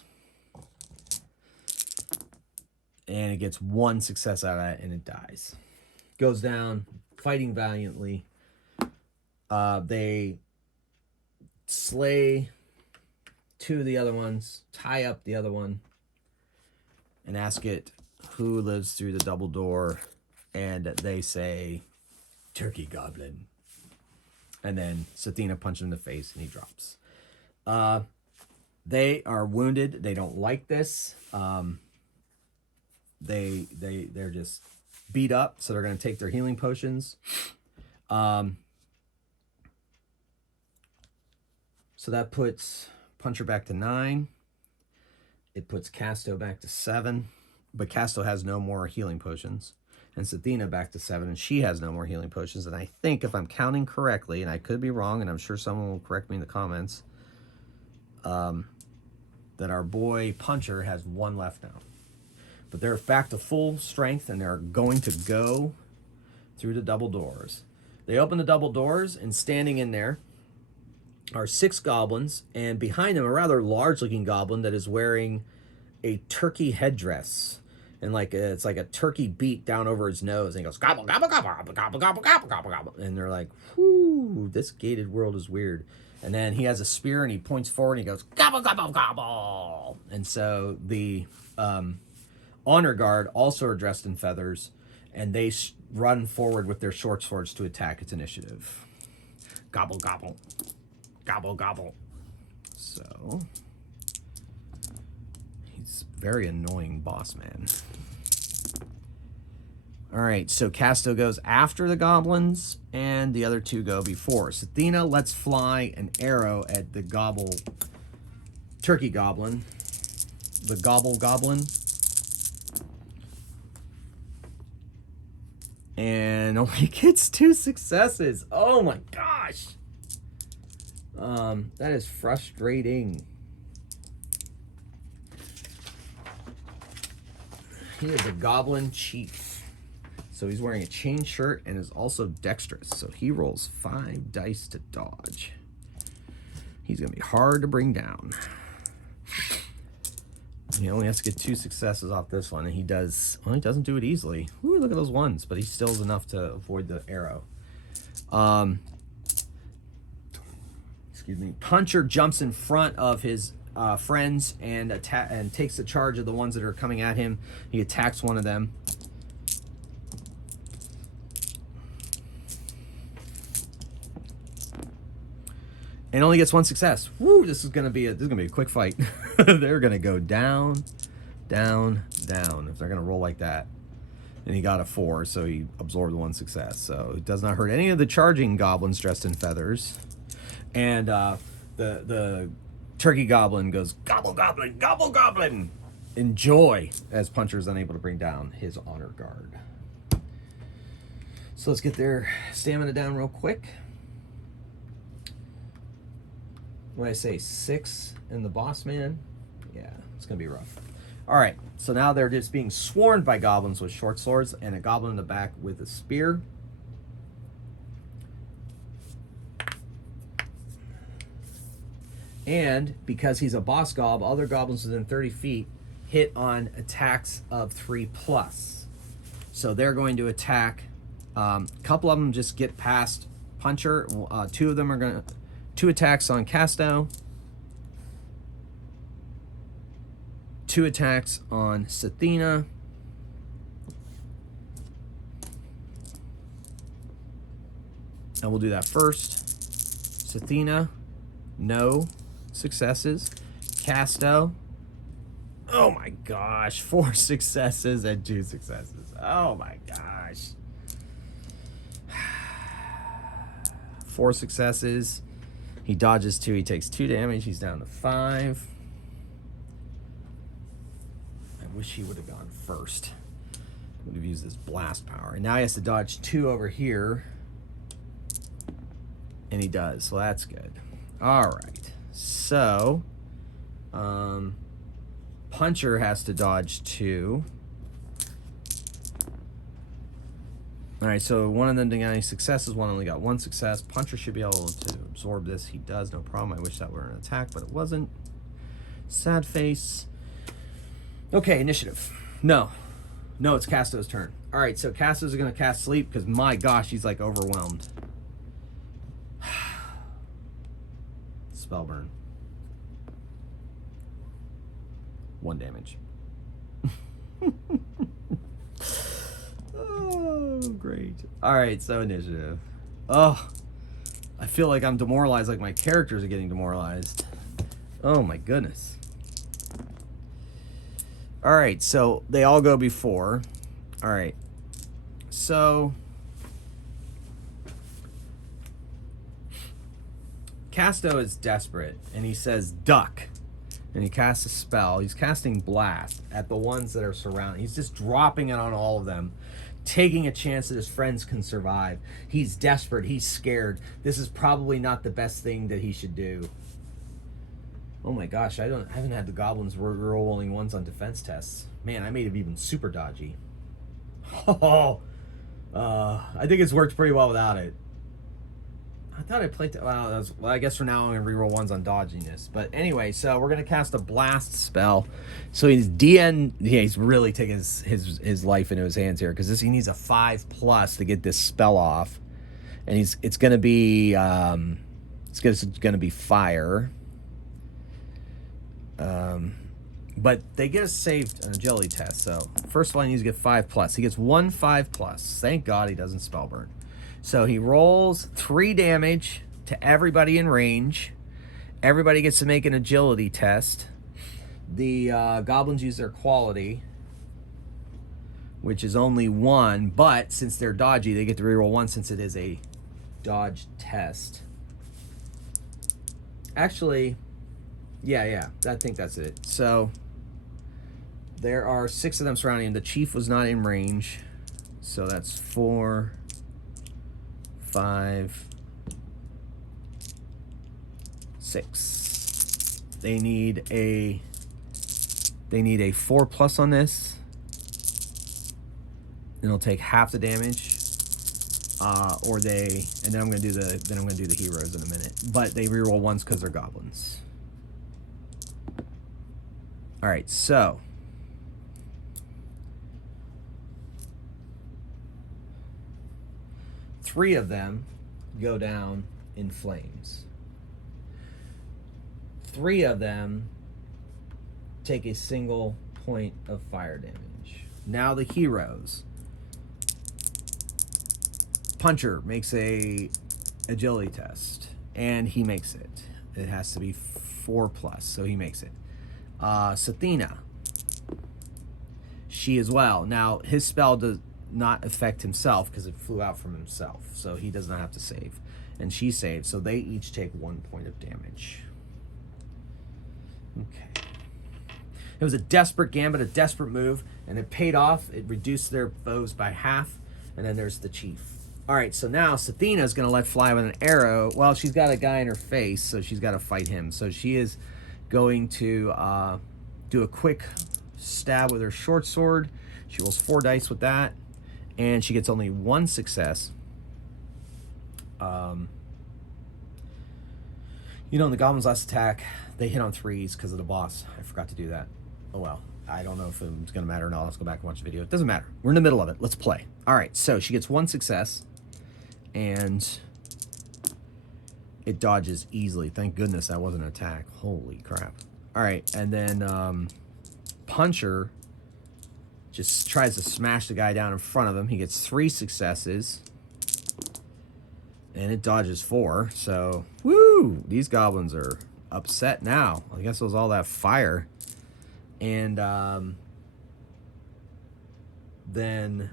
And it gets 1 success out of that, and it dies. Goes down, fighting valiantly. They slay 2 of the other ones, tie up the other one, and ask it who lives through the double door. And they say, Turkey Goblin. And then Sathina punches him in the face, and he drops. They are wounded. They don't like this. They're just beat up, so they're going to take their healing potions. So that puts Puncher back to 9. It puts Casto back to 7. But Casto has no more healing potions. And Sathina back to 7, and she has no more healing potions. And I think, if I'm counting correctly, and I could be wrong, and I'm sure someone will correct me in the comments, that our boy Puncher has 1 left now. But they're back to full strength, and they're going to go through the double doors. They open the double doors, and standing in there are 6 goblins, and behind them a rather large-looking goblin that is wearing a turkey headdress. And like it's like a turkey beat down over his nose, and he goes gobble gobble gobble gobble gobble gobble gobble gobble gobble, and they're like, "Whoo, this gated world is weird." And then he has a spear, and he points forward, and he goes gobble gobble gobble. And so the honor guard also are dressed in feathers, and they run forward with their short swords to attack its initiative. Gobble gobble, gobble gobble. So he's very annoying boss man. All right, so Casto goes after the goblins, and the other two go before. So Athena lets fly an arrow at the turkey goblin, the gobble goblin, and only gets 2 successes. Oh my gosh, that is frustrating. He is a goblin chief. So he's wearing a chain shirt and is also dexterous. So he rolls 5 dice to dodge. He's going to be hard to bring down. He only has to get 2 successes off this one, and he doesn't do it easily. Ooh, look at those ones, but he still is enough to avoid the arrow. Excuse me. Puncher jumps in front of his friends and takes the charge of the ones that are coming at him. He attacks one of them. And only gets 1 success. Woo! This is gonna be a quick fight. They're gonna go down, down, down if they're gonna roll like that. And he got a 4, so he absorbed 1 success. So it does not hurt any of the charging goblins dressed in feathers. And the turkey goblin goes gobble goblin, gobble goblin. Enjoy, as Puncher is unable to bring down his honor guard. So let's get their stamina down real quick. What did I say, 6 in the boss man? Yeah, it's gonna be rough. All right, so now they're just being swarmed by goblins with short swords and a goblin in the back with a spear. And because he's a boss gob, other goblins within 30 feet hit on attacks of 3+. So they're going to attack. A couple of them just get past Puncher. 2 of them are going to... 2 attacks on Casto. 2 attacks on Sathena. And we'll do that first. Sathena, no successes. Casto, oh my gosh, 4 successes and 2 successes. Oh my gosh. 4 successes. He dodges 2. He takes 2 damage. He's down to 5. I wish he would have gone first. Would have used his blast power. And now he has to dodge 2 over here. And he does. So that's good. All right. So, Puncher has to dodge 2. All right, so one of them didn't get any successes. One only got 1 success. Puncher should be able to absorb this. He does, no problem. I wish that were an attack, but it wasn't. Sad face. Okay, initiative. No, it's Casto's turn. All right, so Casto's going to cast Sleep because, my gosh, he's, like, overwhelmed. Spellburn. 1 damage. Oh, great. All right, so initiative. Oh, I feel like I'm demoralized, like my characters are getting demoralized. Oh, my goodness. All right, so they all go before. All right, so Casto is desperate, and he says, duck. And he casts a spell. He's casting Blast at the ones that are surrounding. He's just dropping it on all of them, taking a chance that his friends can survive. He's desperate. He's scared. This is probably not the best thing that he should do. Oh my gosh, I haven't had the goblins rolling ones on defense tests. Man, I made him even super dodgy. Oh, I think it's worked pretty well without it. I thought I played. Well, I guess for now I'm gonna reroll ones on dodginess. But anyway, so we're gonna cast a blast spell. So he's DN. Yeah, he's really taking his life into his hands here because he needs a 5+ to get this spell off, and it's gonna be fire. But they get us saved an agility test. So first of all, he needs to get 5+. He gets 1 5+. Thank God he doesn't spell burn. So he rolls 3 damage to everybody in range. Everybody gets to make an agility test. The goblins use their quality, which is only 1. But since they're dodgy, they get to reroll 1 since it is a dodge test. Actually, yeah, I think that's it. So there are 6 of them surrounding him. The chief was not in range. So that's 4, 5, 6. They need a 4+ on this. It'll take half the damage. And then I'm gonna do the heroes in a minute. But they reroll ones because they're goblins. Alright, so three of them go down in flames. 3 of them take a single point of fire damage. Now the heroes. Puncher makes a agility test, and he makes it. It has to be 4+, so he makes it. Sathina, she as well. Now his spell does not affect himself because it flew out from himself, so he does not have to save, and she saves, so they each take 1 point of damage. Okay. It was a desperate gambit, a desperate move, and it paid off. It reduced their foes by half, and then there's the chief. All right, so now Sathina's going to let fly with an arrow. Well, she's got a guy in her face, so she's got to fight him. So she is going to do a quick stab with her short sword. She rolls 4 dice with that, and she gets only 1 success. In the goblin's last attack, they hit on 3s because of the boss. I forgot to do that. Oh well. I don't know if it's going to matter or not. Let's go back and watch the video. It doesn't matter. We're in the middle of it. Let's play. All right, so she gets 1 success, and it dodges easily. Thank goodness that wasn't an attack. Holy crap. All right, and then Puncher just tries to smash the guy down in front of him. He gets 3 successes, and it dodges 4. So, woo! These goblins are upset now. I guess it was all that fire. And then,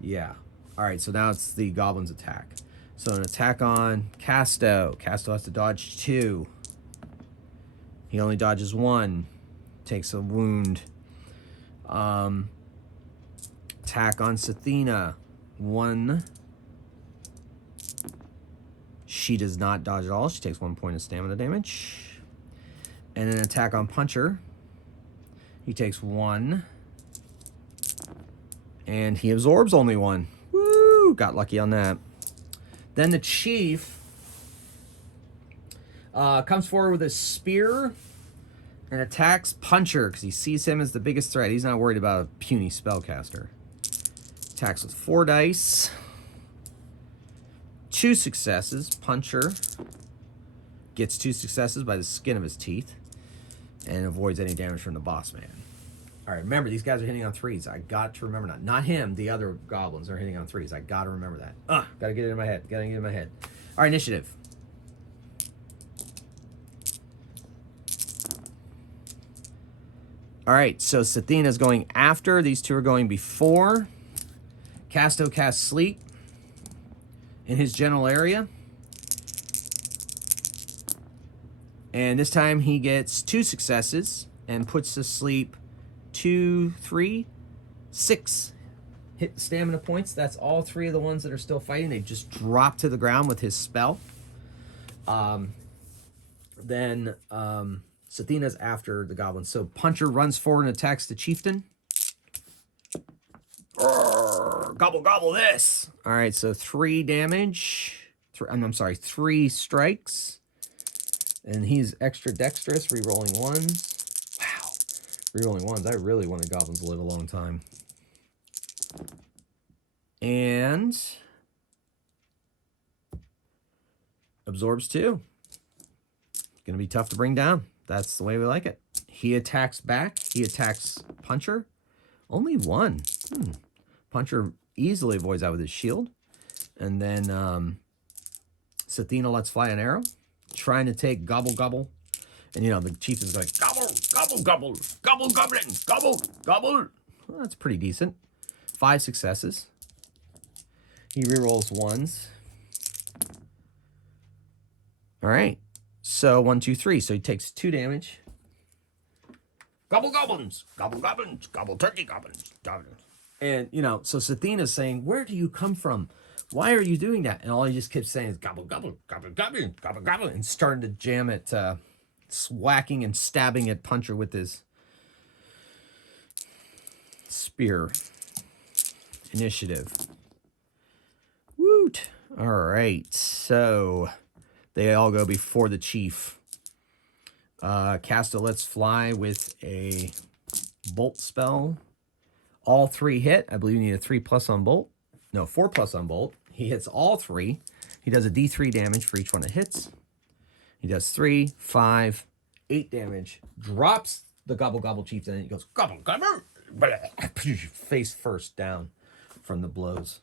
yeah. All right, so now it's the goblin's attack. So an attack on Casto. Casto has to dodge 2. He only dodges 1. Takes a wound. Attack on Sathina. 1. She does not dodge at all. She takes 1 point of stamina damage. And an attack on Puncher. He takes 1. And he absorbs only 1. Woo! Got lucky on that. Then the chief comes forward with a spear and attacks Puncher because he sees him as the biggest threat. He's not worried about a puny spellcaster. Attacks with 4 dice. 2 successes. Puncher gets 2 successes by the skin of his teeth and avoids any damage from the boss man. All right, remember, these guys are hitting on 3s. I got to remember that. Not him, the other goblins are hitting on 3s. I got to remember that. Got to get it in my head. Got to get it in my head. All right, initiative. All right, so Sathina's going after. These 2 are going before. Casto casts Sleep in his general area. And this time he gets 2 successes and puts to sleep 2, 3, 6 hit stamina points. That's all 3 of the ones that are still fighting. They just drop to the ground with his spell. Then Sathina's after the goblins. So Puncher runs forward and attacks the chieftain. Gobble, gobble this. All right, so 3 damage. I'm sorry, 3 strikes. And he's extra dexterous, re-rolling ones. Wow. Re-rolling ones. I really wanted goblins to live a long time. And absorbs 2. Going to be tough to bring down. That's the way we like it. He attacks back. He attacks Puncher. Only 1. Puncher easily avoids that with his shield. And then Sathina lets fly an arrow, trying to take Gobble Gobble. And, you know, the chief is like, Gobble, Gobble, Gobble, Gobble, Goblin, Gobble, Gobble. Well, that's pretty decent. 5 successes. He rerolls 1s. All right. So 1, 2, 3. So he takes 2 damage. Gobble goblins, gobble goblins, gobble turkey goblins, goblins. And, you know, so Sathina's saying, where do you come from? Why are you doing that? And all he just keeps saying is gobble, gobble, gobble, gobble, gobble, gobble, and starting to jam at, whacking and stabbing at Puncher with his spear. Initiative. Woot. All right. So they all go before the chief. Casta lets fly with a bolt spell. All 3 hit. I believe you need a 3+ on bolt. No, 4+ on bolt. He hits all 3. He does a D3 damage for each one it hits. He does 3, 5, 8 damage. Drops the Gobble Gobble chieftain, and he goes, Gobble Gobble! Face first down from the blows.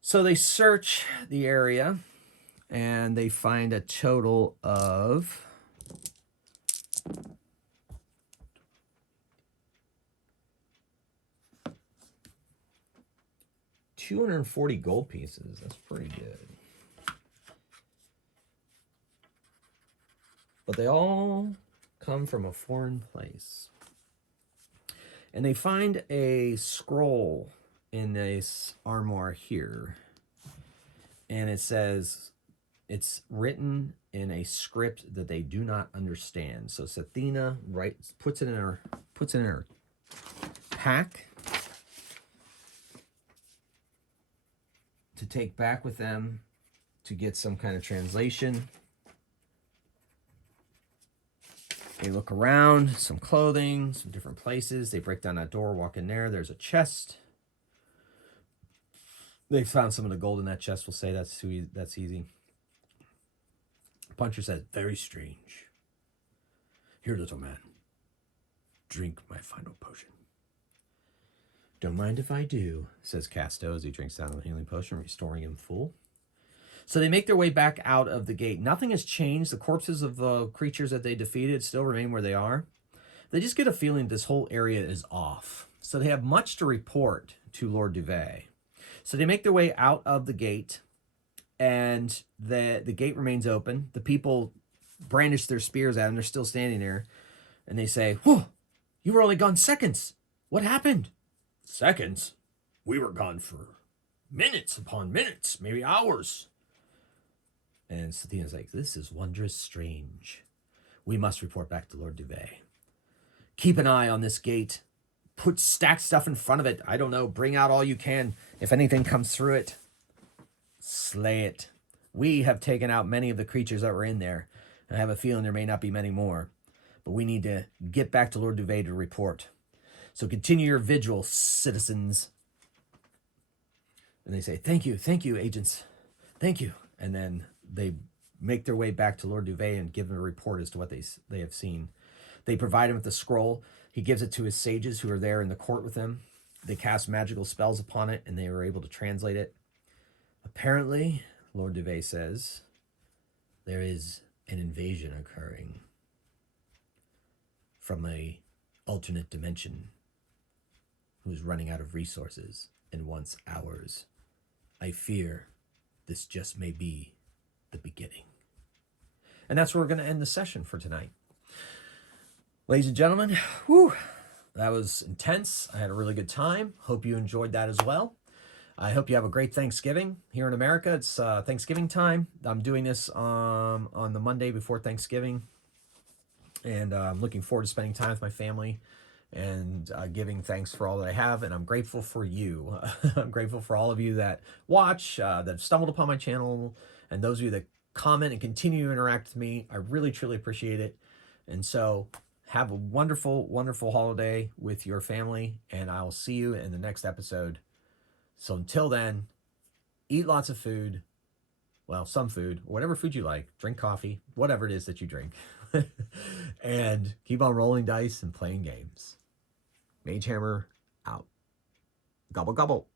So they search the area, and they find a total of 240 gold pieces. That's pretty good. But they all come from a foreign place. And they find a scroll in this armoire here. And it says, it's written in a script that they do not understand. So Sathina puts it in her pack to take back with them to get some kind of translation. They look around, some clothing, some different places. They break down that door, walk in there. There's a chest. They found some of the gold in that chest. We'll say that's easy. Puncher says, very strange. Here, little man. Drink my final potion. Don't mind if I do, says Casto as he drinks down the healing potion, restoring him full. So they make their way back out of the gate. Nothing has changed. The corpses of the creatures that they defeated still remain where they are. They just get a feeling this whole area is off. So they have much to report to Lord Duvet. So they make their way out of the gate, and the gate remains open. The people brandish their spears at them. They're still standing there. And they say, whew, you were only gone seconds. What happened? Seconds? We were gone for minutes upon minutes, maybe hours. And Sathina's like, this is wondrous strange. We must report back to Lord Duvet. Keep an eye on this gate. Stack stuff in front of it. I don't know. Bring out all you can. If anything comes through it, slay it. We have taken out many of the creatures that were in there. And I have a feeling there may not be many more. But we need to get back to Lord Duvet to report. So continue your vigil, citizens. And they say, thank you, agents. Thank you. And then they make their way back to Lord Duvet and give him a report as to what they have seen. They provide him with the scroll. He gives it to his sages who are there in the court with him. They cast magical spells upon it, and they were able to translate it. Apparently, Lord Duvet says, there is an invasion occurring from a alternate dimension who's running out of resources and wants ours. I fear this just may be the beginning. And that's where we're going to end the session for tonight. Ladies and gentlemen, whew, that was intense. I had a really good time. Hope you enjoyed that as well. I hope you have a great Thanksgiving. Here in America, it's Thanksgiving time. I'm doing this on the Monday before Thanksgiving. And I'm looking forward to spending time with my family and giving thanks for all that I have. And I'm grateful for you. I'm grateful for all of you that watch, that have stumbled upon my channel, and those of you that comment and continue to interact with me. I really, truly appreciate it. And so have a wonderful, wonderful holiday with your family, and I'll see you in the next episode. So until then, eat lots of food. Well, some food, whatever food you like. Drink coffee, whatever it is that you drink. And keep on rolling dice and playing games. Magehammer out. Gobble, gobble.